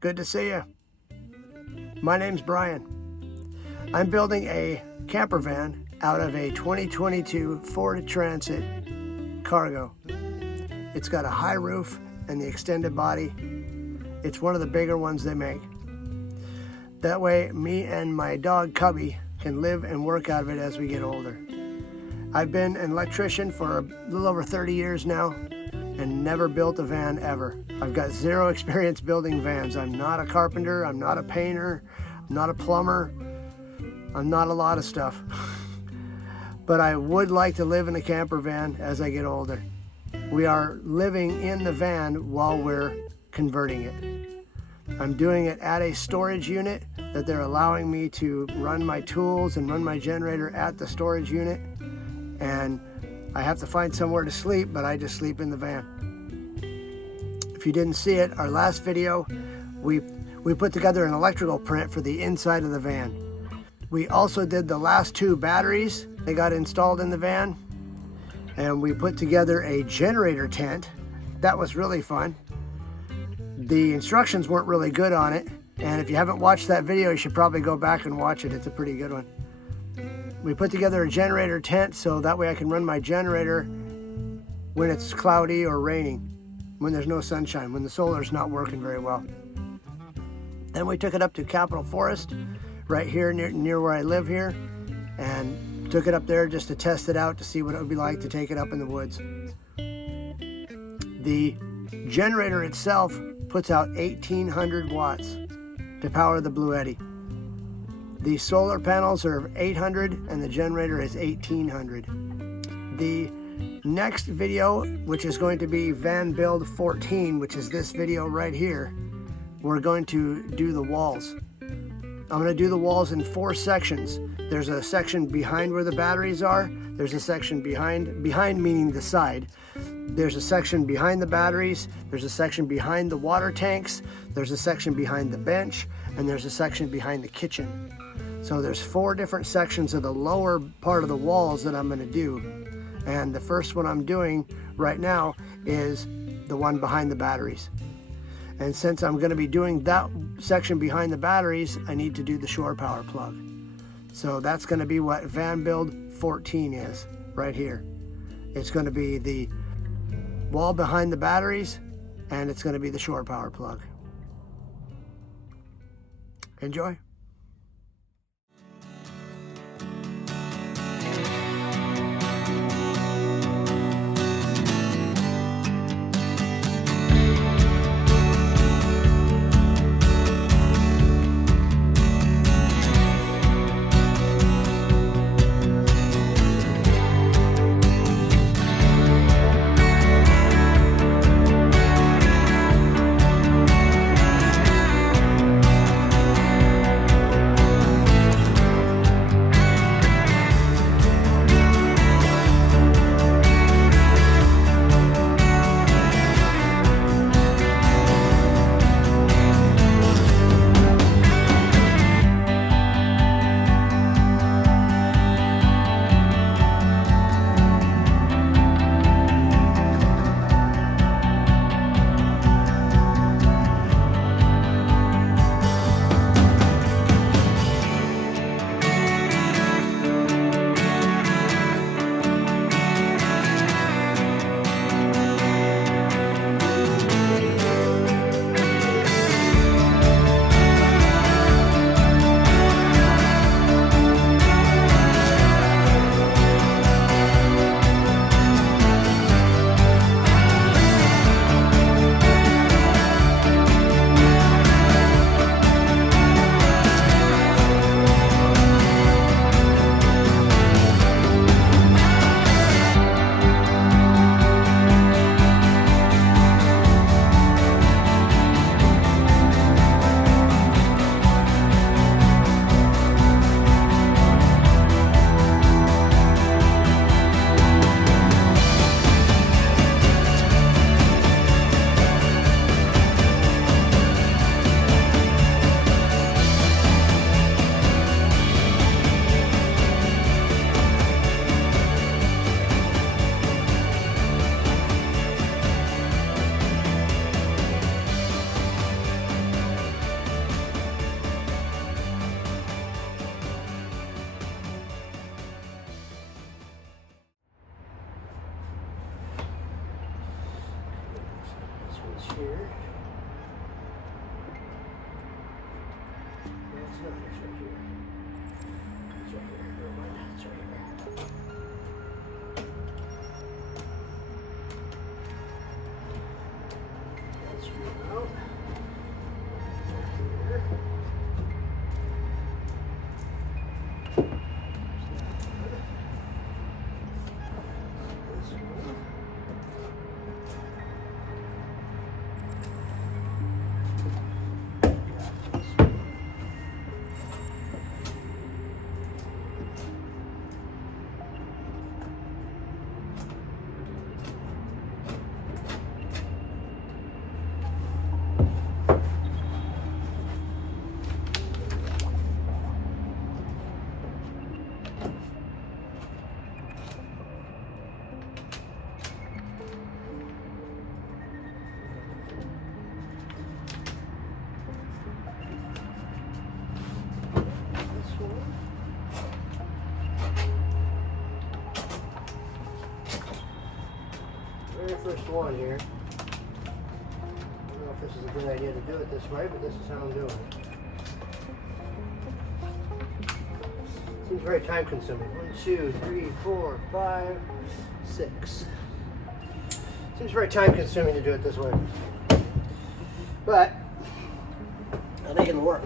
Good to see you. My name's Bryan. I'm building a camper van out of a 2022 Ford Transit cargo. It's got a high roof and the extended body. It's one of the bigger ones they make. That way, me and my dog Cubby can live and work out of it as we get older. I've been an electrician for a little over 30 years now and never built a van ever. I've got zero experience building vans. I'm not a carpenter, I'm not a painter, I'm not a plumber, I'm not a lot of stuff. But I would like to live in a camper van as I get older. We are living in the van while we're converting it. I'm doing it at a storage unit that they're allowing me to run my tools and run my generator at the storage unit. And I have to find somewhere to sleep, but I just sleep in the van. If you didn't see it, our last video, we put together an electrical print for the inside of the van. We also did the last two batteries. They got installed in the van. And we put together a generator tent. That was really fun. The instructions weren't really good on it. And if you haven't watched that video, you should probably go back and watch it. It's a pretty good one. We put together a generator tent so that way I can run my generator when it's cloudy or raining, when there's no sunshine, when the solar's not working very well. Then we took it up to Capitol Forest, right here near where I live here, and took it up there just to test it out to see what it would be like to take it up in the woods. The generator itself puts out 1,800 watts to power the Blue Eddy. The solar panels are 800 and the generator is 1,800. The next video, which is going to be van build-14, which is this video right here, we're going to do the walls. I'm going to do the walls in 4 sections. There's a section behind where the batteries are. There's a section behind meaning the side. There's a section behind the batteries. There's a section behind the water tanks. There's a section behind the bench. And there's a section behind the kitchen. So there's 4 different sections of the lower part of the walls that I'm going to do. And the first one I'm doing right now is the one behind the batteries. And since I'm going to be doing that section behind the batteries, I need to do the shore power plug. So that's going to be what van build 14 is right here. It's going to be the wall behind the batteries and it's going to be the shore power plug. Enjoy. here. No, it's not. It's right here. It's right here. Never mind. It's right here. Let's screw it out. Here. Very first one here. I don't know if this is a good idea to do it this way, but this is how I'm doing it. Seems very time consuming. 1, 2, 3, 4, 5, 6. Seems very time consuming to do it this way. But I think it'll work.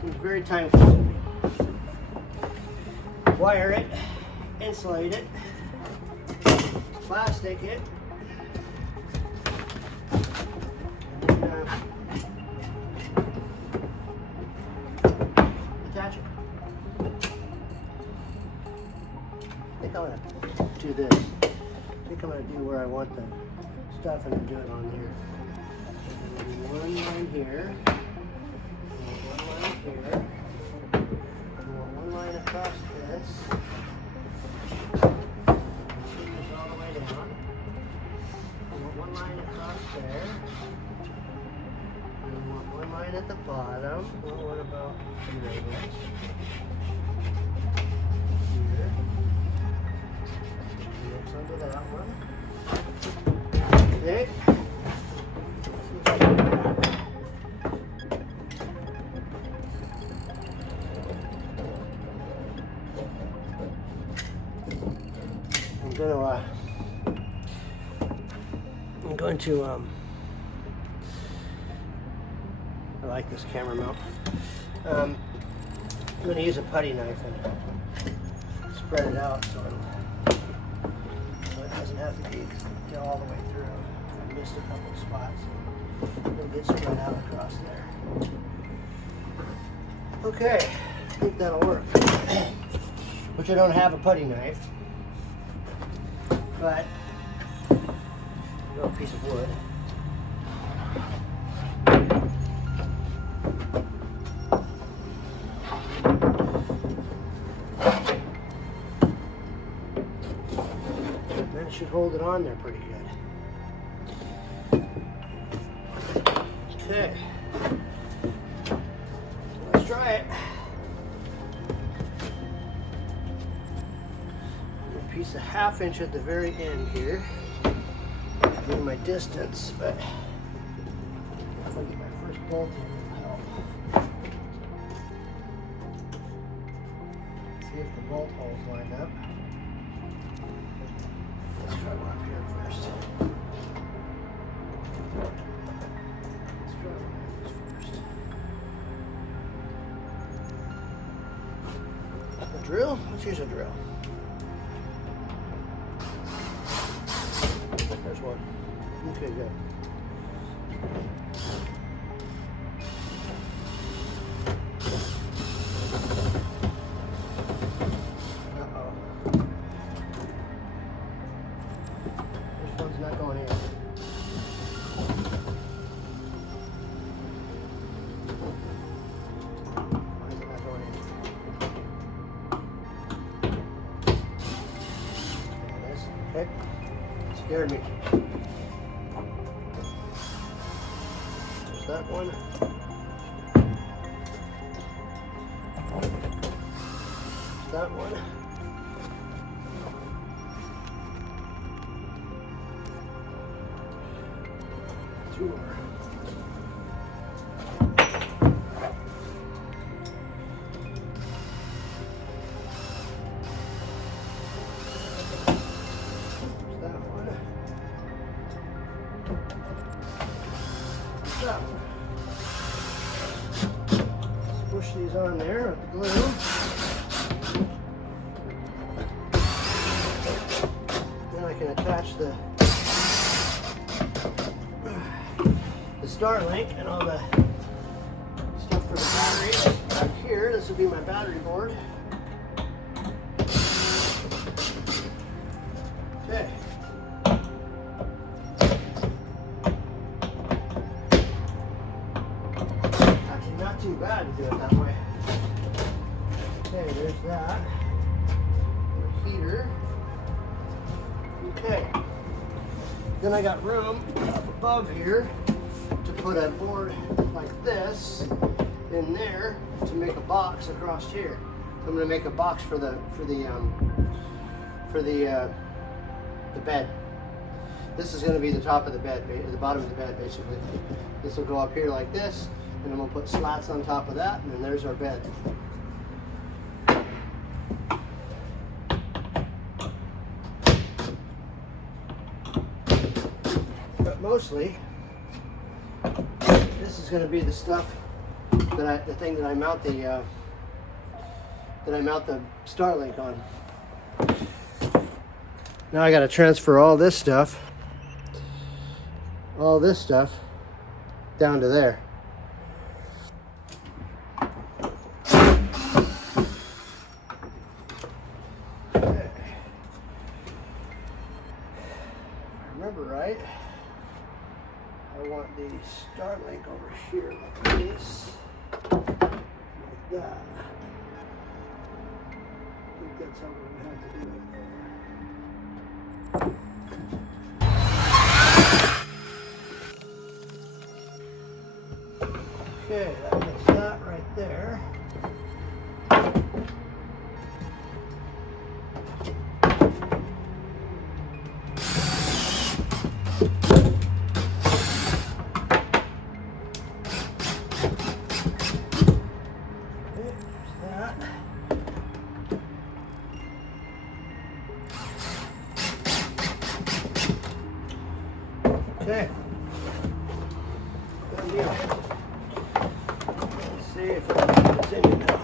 Seems very time consuming. Wire it, insulate it, plastic it, and attach it. I think I'm going to do this. I think I'm going to do where I want the stuff and do it on there. One line here, one line here. One line across this. Shoot this all the way down. One line across there. And one line at the bottom. Well, what about here? Here. Next under that one. Okay. I'm going to I like this camera mount. I'm going to use a putty knife and spread it out so it doesn't have to go all the way through. I missed a couple of spots. It'll get spread out across there. Okay, I think that'll work. Which I don't have a putty knife, but a little piece of wood. That should hold it on there pretty good. Okay, let's try it. Piece a 1/2 inch at the very end here. Give my distance, but if I get my first bolt in, it'll help. See if the bolt holes line up. Let's try one up here first. Let's try one of these first. A drill? Let's use a drill. There's one. Okay, good. Uh-oh. This one's not going in. Why is it not going in? There it is. Okay. Scared me. There's that one. There's that one. tour. That one. That one. Push these on there with the glue. Then I can attach the starlink and all the stuff for the battery back here. This will be my battery board. Okay. Actually, not too bad to do it that way. Okay, there's that. The heater. Okay. Then I got room up above here to put a board like this in there to make a box across here. So I'm going to make a box for the bed. This is going to be the top of the bed, the bottom of the bed, basically. This will go up here like this, and then we'll put slats on top of that, and then there's our bed. But mostly, this is going to be the stuff that the thing that I mount the Starlink on. Now I got to transfer all this stuff down to there. Okay. If I remember right, I want the Starlink over here like this, like that. I think that's how we're going to have to do it. Okay, that gets that right there. Okay. Done deal. Let's see if it's in here now.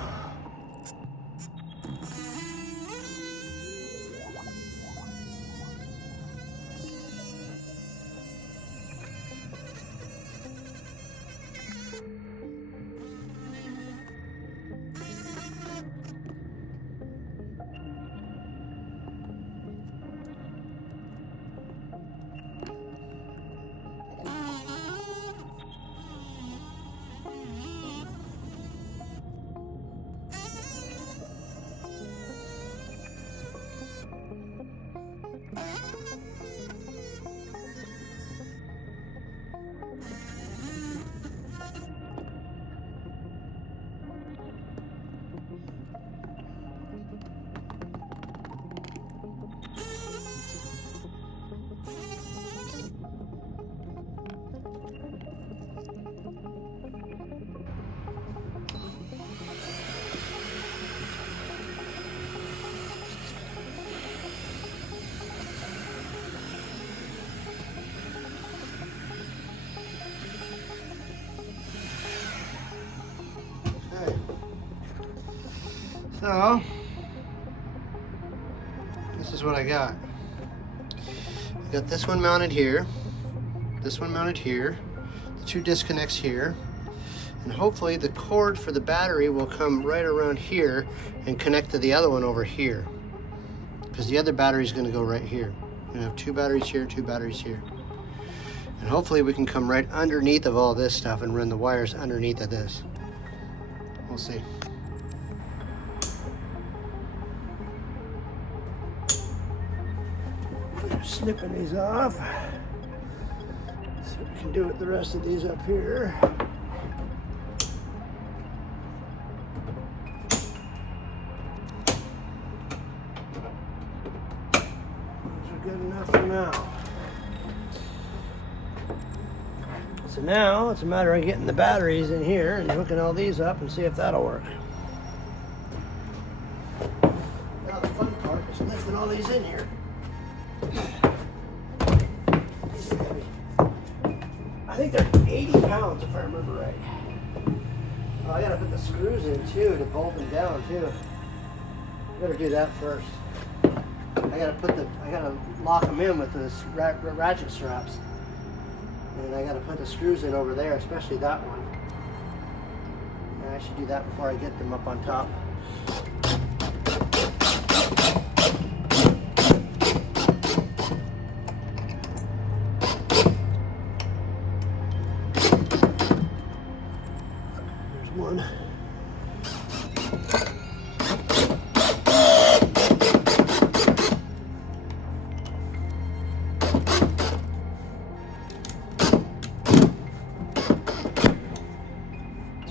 So, this is what I got. I got this one mounted here, this one mounted here, the two disconnects here, and hopefully the cord for the battery will come right around here and connect to the other one over here, because the other battery is going to go right here. We're going to have two batteries here, two batteries here. And hopefully we can come right underneath of all this stuff and run the wires underneath of this. We'll see. Snipping these off. So we can do it the rest of these up here. Those are good enough for now. So now it's a matter of getting the batteries in here and hooking all these up and see if that'll work. Now the fun part is lifting all these in here. I think they're 80 pounds if I remember right. Oh, I gotta put the screws in too to bolt them down too. Better do that first. I gotta lock them in with this ratchet straps. And I gotta put the screws in over there, especially that one. And I should do that before I get them up on top. There's one.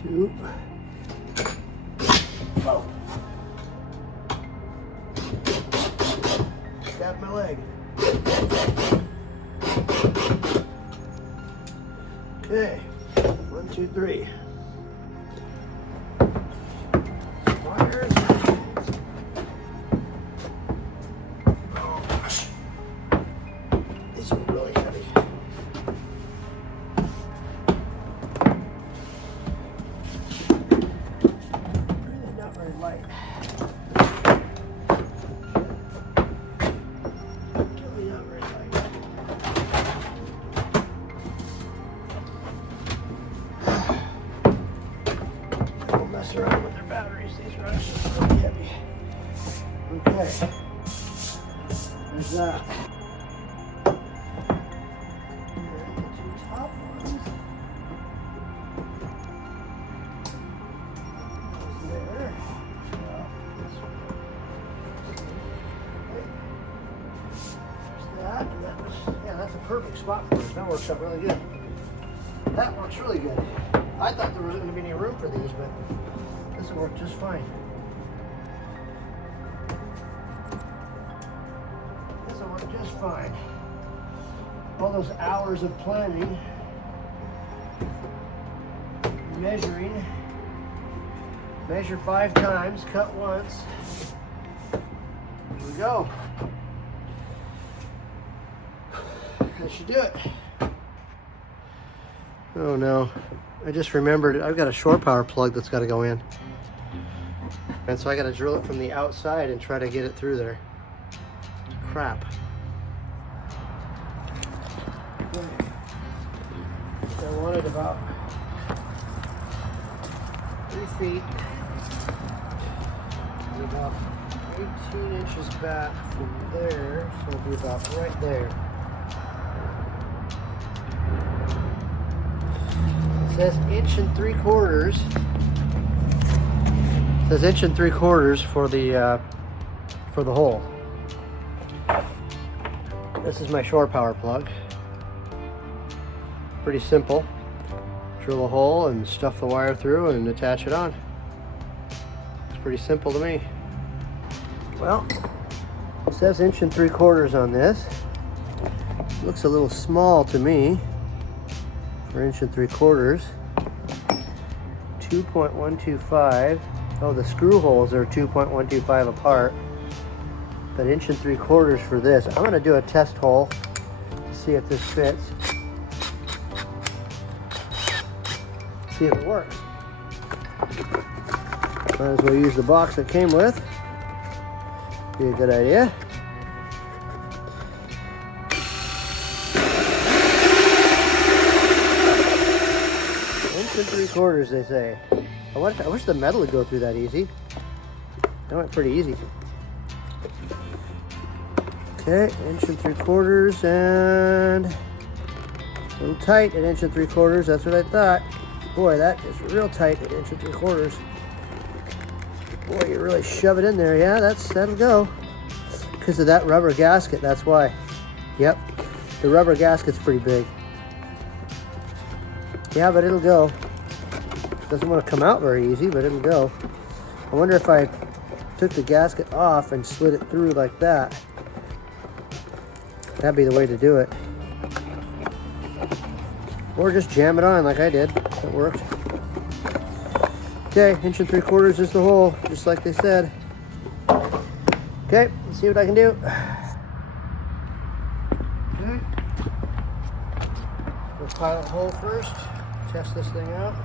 Two. Oh. Stabbed my leg. Okay. 1, 2, 3. Wires. Oh gosh. These are really heavy. Light. Really not very light. Don't mess around with their batteries. These are actually really heavy. Okay. There's that. And the two top ones. There. That, and that was, yeah, that's a perfect spot for it. That works out really good. That works really good. I thought there wasn't going to be any room for these, but this will work just fine. This will work just fine. All those hours of planning, measuring, measure 5 times, cut once. Here we go. That should do it. Oh no, I just remembered I've got a shore power plug that's got to go in. And so I got to drill it from the outside and try to get it through there. Crap. I wanted about 3 feet. And about 18 inches back from there, so it'll be about right there. It says 1 3/4. It says 1 3/4 for the hole. This is my shore power plug. Pretty simple. Drill a hole and stuff the wire through and attach it on. It's pretty simple to me. Well, it says 1 3/4 on this. Looks a little small to me. For 1 3/4, 2.125. Oh, the screw holes are 2.125 apart. But 1 3/4 for this. I'm going to do a test hole to see if this fits. See if it works. Might as well use the box it came with. Be a good idea. Inch 3/4, they say. I wish the metal would go through that easy. That went pretty easy. Okay, 1 3/4 and a little tight at 1 3/4. That's what I thought. Boy, that is real tight at 1 3/4. Boy, you really shove it in there. Yeah, that'll go. Because of that rubber gasket, that's why. Yep, the rubber gasket's pretty big. Yeah, but it'll go. Doesn't want to come out very easy, but it'll go. I wonder if I took the gasket off and slid it through like that. That'd be the way to do it. or just jam it on like I did. That worked. Okay, 1 3/4 is the hole, just like they said. Okay, let's see what I can do. Okay. We'll pilot hole first. Test this thing out.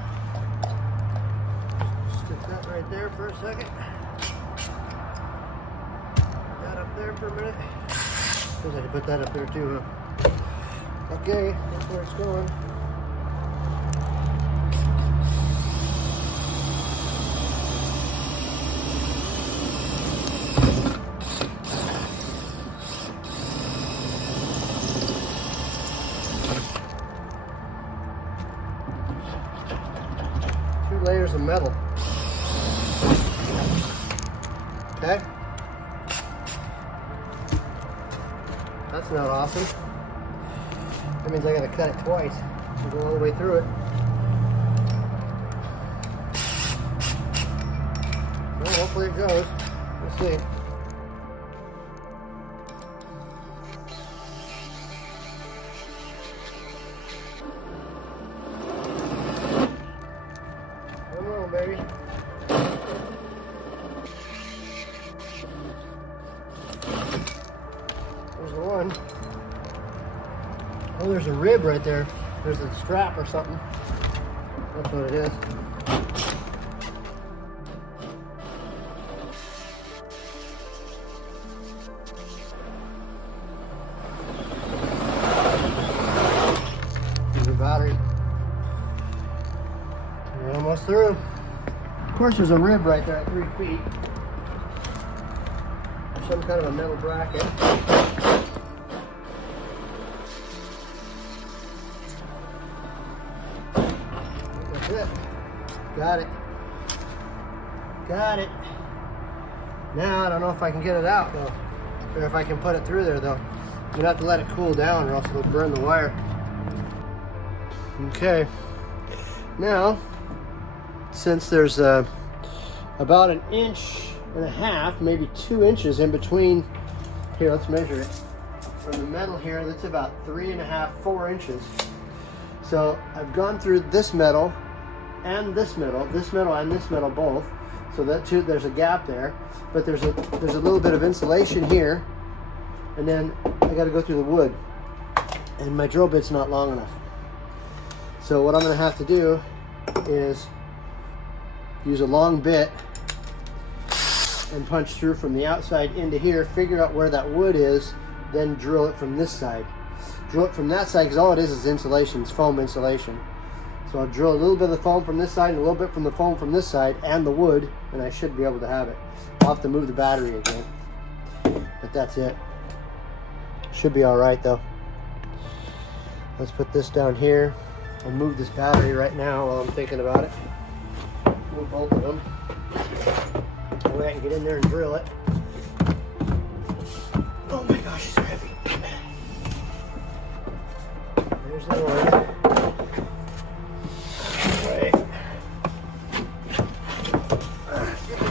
Stick that right there for a second. Put that up there for a minute. Suppose I could put that up there too, huh? Okay, that's where it's going. Layers of metal. Okay. That's not awesome. That means I gotta cut it twice and go all the way through it. Well, hopefully it goes. We'll see. Baby. There's the one. Oh, there's a rib right there. There's a strap or something. That's what it is. There's the battery. We're almost through. Of course, there's a rib right there at 3 feet. Some kind of a metal bracket. That's it. Got it. Got it. Now, I don't know if I can get it out though. Or if I can put it through there though. I'm gonna have to let it cool down or else it'll burn the wire. Okay. Now, since there's about 1.5 inches, maybe 2 inches in between. Here, let's measure it. From the metal here, that's about 3.5, 4 inches. So I've gone through this metal and this metal and this metal both. So that too, there's a gap there, but there's a little bit of insulation here, and then I got to go through the wood, and my drill bit's not long enough. So what I'm going to have to do is use a long bit and punch through from the outside into here, figure out where that wood is, then drill it from this side. Drill it from that side because all it is insulation, it's foam insulation. So I'll drill a little bit of the foam from this side and a little bit from the foam from this side and the wood, and I should be able to have it. I'll have to move the battery again, but that's it. Should be all right though. Let's put this down here. I'll move this battery right now while I'm thinking about it. Move both of them. That way I can get in there and drill it. Oh my gosh, it's so heavy. There's the one. Right.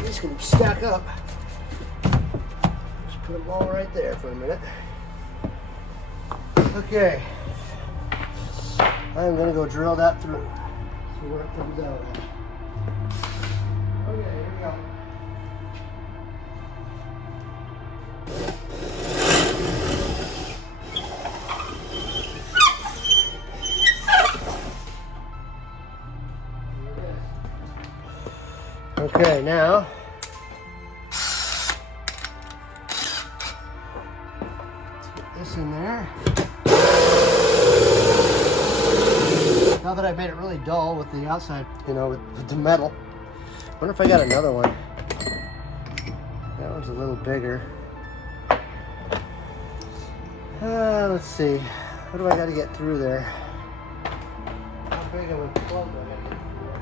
These can stack up. Just put them all right there for a minute. Okay. I'm going to go drill that through. See where it comes out at. Okay, here we go. Okay, now let's get this in there. Now that I've made it really dull with the outside, you know, with the metal. I wonder if I got another one. That one's a little bigger. Let's see. What do I got to get through there? How big of a plug do I got to get through there?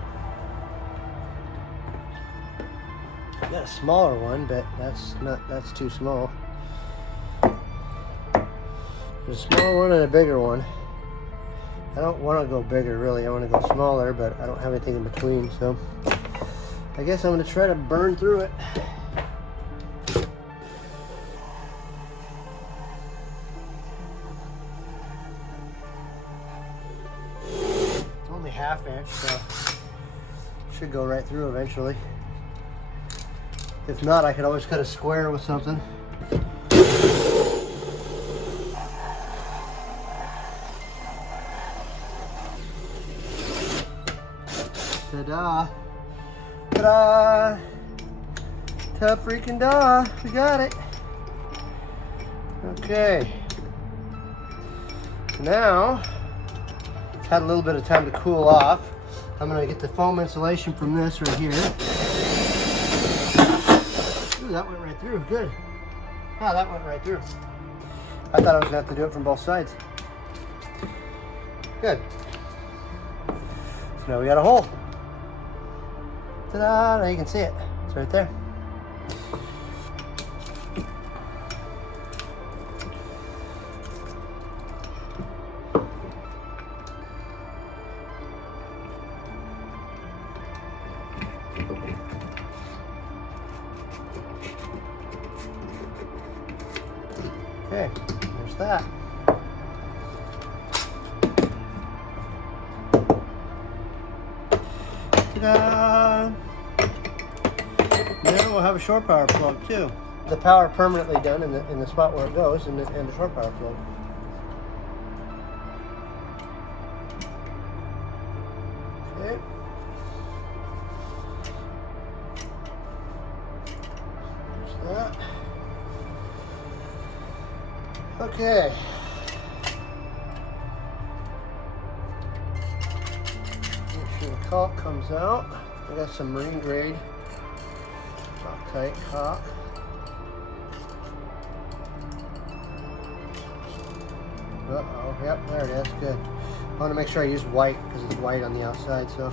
I got a smaller one, but that's too small. There's a small one and a bigger one. I don't want to go bigger really, I want to go smaller, but I don't have anything in between, so I guess I'm going to try to burn through it. 1/2 inch, so should go right through eventually. If not, I could always cut a square with something. Ta-da! Ta-da! Ta-freaking-da! We got it! Okay. Now, it's had a little bit of time to cool off. I'm going to get the foam insulation from this right here. Ooh, that went right through. Good. Ah, that went right through. I thought I was going to have to do it from both sides. Good. So now we got a hole. Ta-da! Now you can see it. It's right there. Okay, there's that. Ta-da! Now we'll have a shore power plug too. The power permanently done in the spot where it goes, and the shore power plug. Okay. There's that. Okay. Make sure the caulk comes out. I got some marine grade Loctite caulk. Uh-oh, yep, there it is, good. I want to make sure I use white because it's white on the outside, so.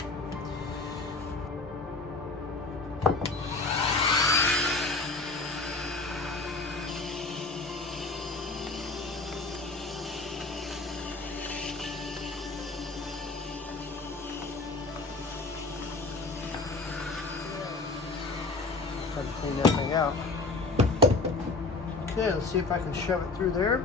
Try to clean that thing out. Okay, let's see if I can shove it through there.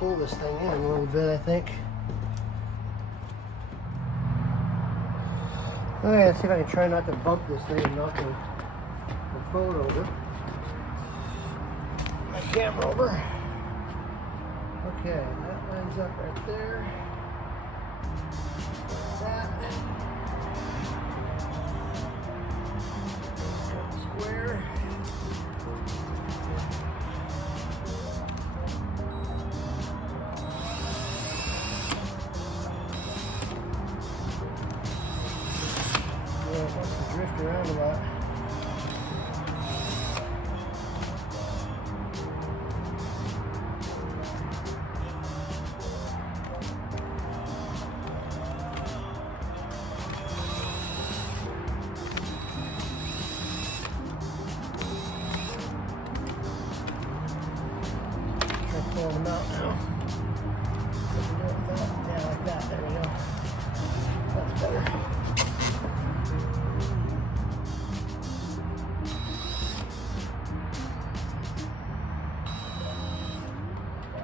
Pull this thing in a little bit, I think. Okay, let's see if I can try not to bump this thing and knock the phone over. My camera over. Okay, that lines up right there. Like that. Square. It wants to drift around a lot. Try pulling them out now. Yeah, like that. There we go. That's better.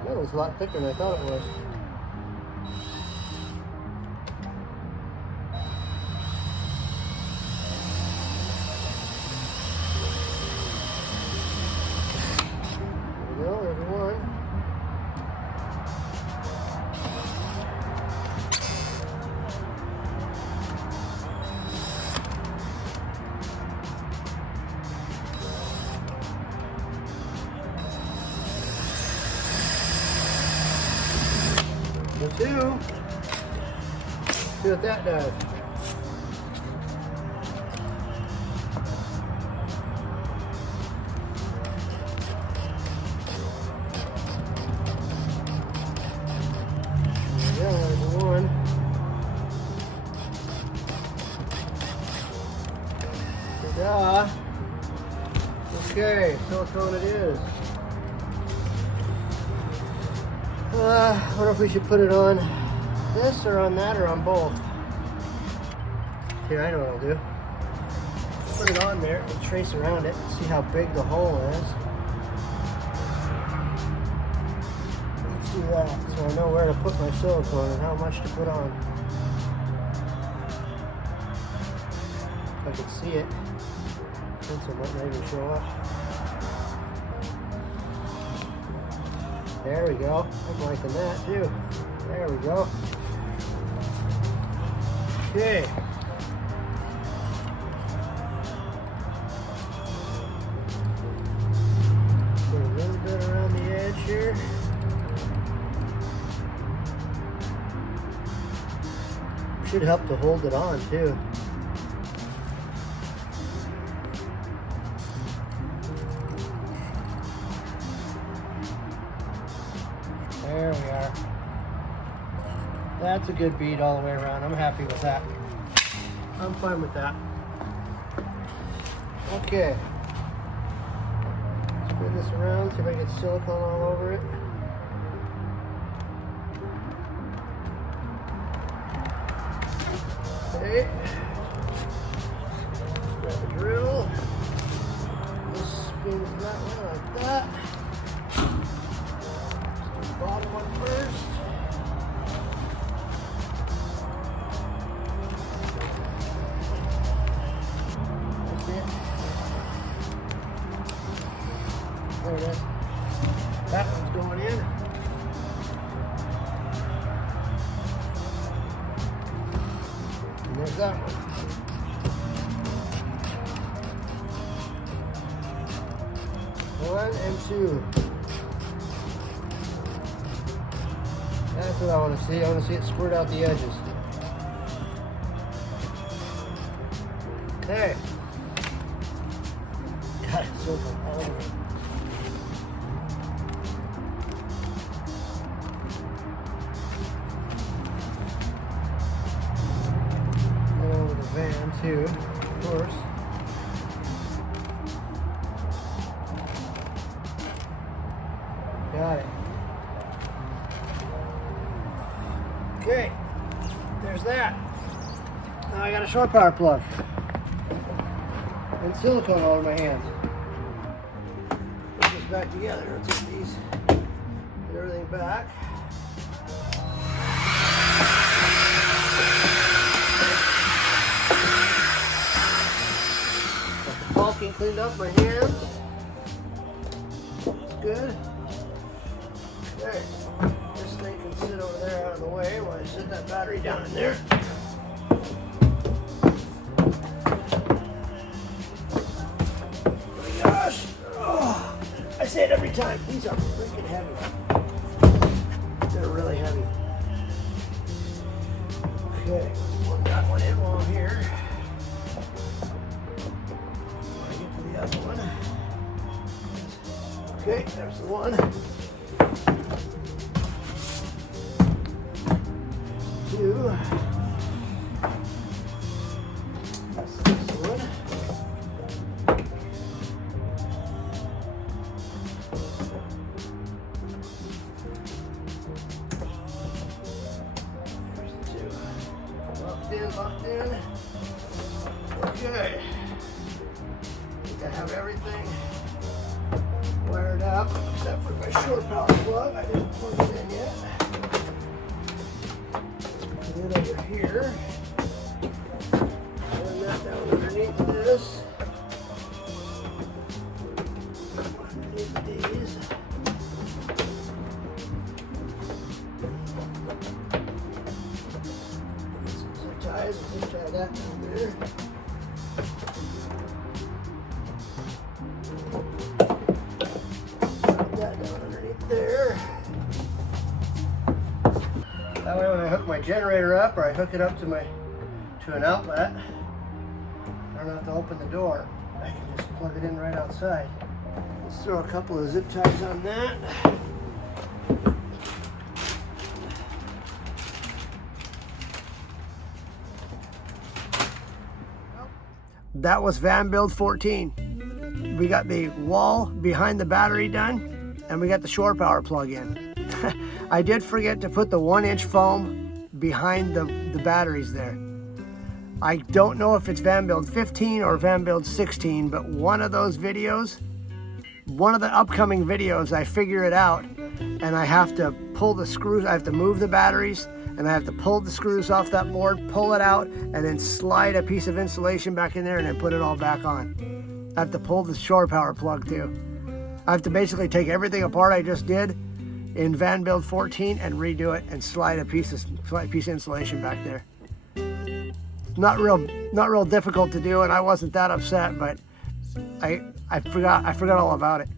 That was a lot thicker than I thought it was. There we go, there's one. Two. See what that does. There we go, there's one. Ta-da. Okay, silicone it is. I wonder if we should put it on this or on that or on both. Here, I know what I'll do. Put it on there and trace around it and see how big the hole is. Let's do that so I know where to put my silicone and how much to put on. If I can see it. Pencil might not even show up. There we go. I'm liking that too. There we go. Okay. Put a little bit around the edge here. Should help to hold it on too. There we are. That's a good bead all the way around. I'm happy with that. I'm fine with that. Okay. Spin this around, see if I get silicone all over it. Okay. Grab a drill. This spins that way like that. Bottom one first. That's it. There it is. That one's going in. And there's that one. One and two. That's what I want to see. I want to see it squirt out the edges. Okay. Got it so all over. Then over the van too, of course. Got it. Okay, there's that. Now I got a shore power plug and silicone all over my hands. Put this back together. Let's get these, get everything back. Got the caulking cleaned up my hands. That's good. Okay. This thing can sit over there out of the way while I set that battery down in there. Oh my gosh! Oh, I say it every time. These are freaking heavy. They're really heavy. Okay, plug that one in while I'm here. Before I get to the other one. Okay, there's the one. Two. That's this one. There's the two. Locked in. Okay. I think I have everything wired up except for my shore power plug. I didn't plug it in yet. Put it over here. Turn that down underneath this. Underneath these. Some zip ties. Zip tie that down there. Put that down underneath there. That way when I hook my generator up or I hook it up to an outlet, I don't have to open the door. I can just plug it in right outside. Let's throw a couple of zip ties on that. That was Van Build 14. we got the wall behind the battery done, and we got the shore power plug in. I did forget to put the 1-inch foam behind the batteries there. I don't know if it's build-14 or build-16, but one of those videos, one of the upcoming videos, I figure it out, and I have to pull the screws, I have to move the batteries, and I have to pull the screws off that board, pull it out, and then slide a piece of insulation back in there and then put it all back on. I have to pull the shore power plug too. I have to basically take everything apart I just did in build-14 and redo it and slide a piece of insulation back there. Not real difficult to do, and I wasn't that upset, but I forgot all about it.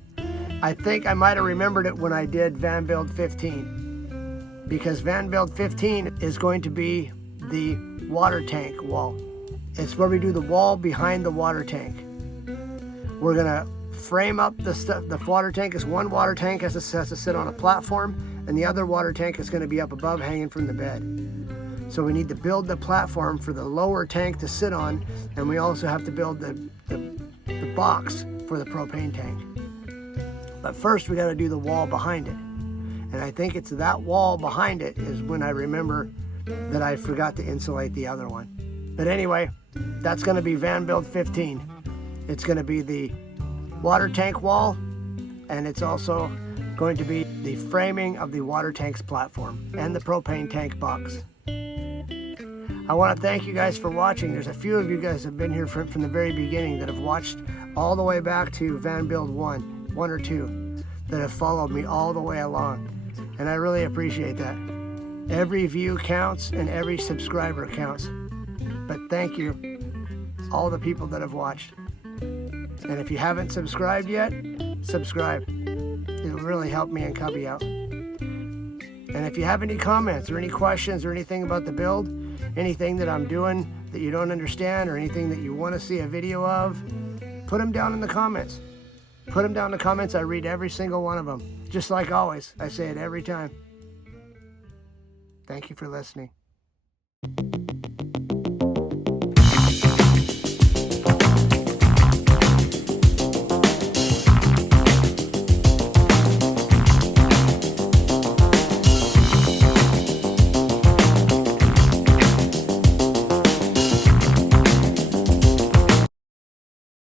I think I might have remembered it when I did build-15, because build-15 is going to be the water tank wall. It's where we do the wall behind the water tank. We're gonna frame up the water tank. Is one water tank has to sit on a platform, and the other water tank is going to be up above, hanging from the bed. So we need to build the platform for the lower tank to sit on, and we also have to build the box for the propane tank. But first we got to do the wall behind it, and I think it's that wall behind it is when I remember that I forgot to insulate the other one. But anyway, that's going to be build-15. It's going to be the water tank wall, and it's also going to be the framing of the water tank's platform and the propane tank box. I want to thank you guys for watching. There's a few of you guys that have been here from the very beginning that have watched all the way back to build 1 or 2, that have followed me all the way along, and I really appreciate that. Every view counts and every subscriber counts, but thank you all the people that have watched. And if you haven't subscribed yet, subscribe. It'll really help me and Cubby out. And if you have any comments or any questions or anything about the build, anything that I'm doing that you don't understand, or anything that you want to see a video of, put them down in the comments. Put them down in the comments. I read every single one of them. Just like always, I say it every time. Thank you for listening.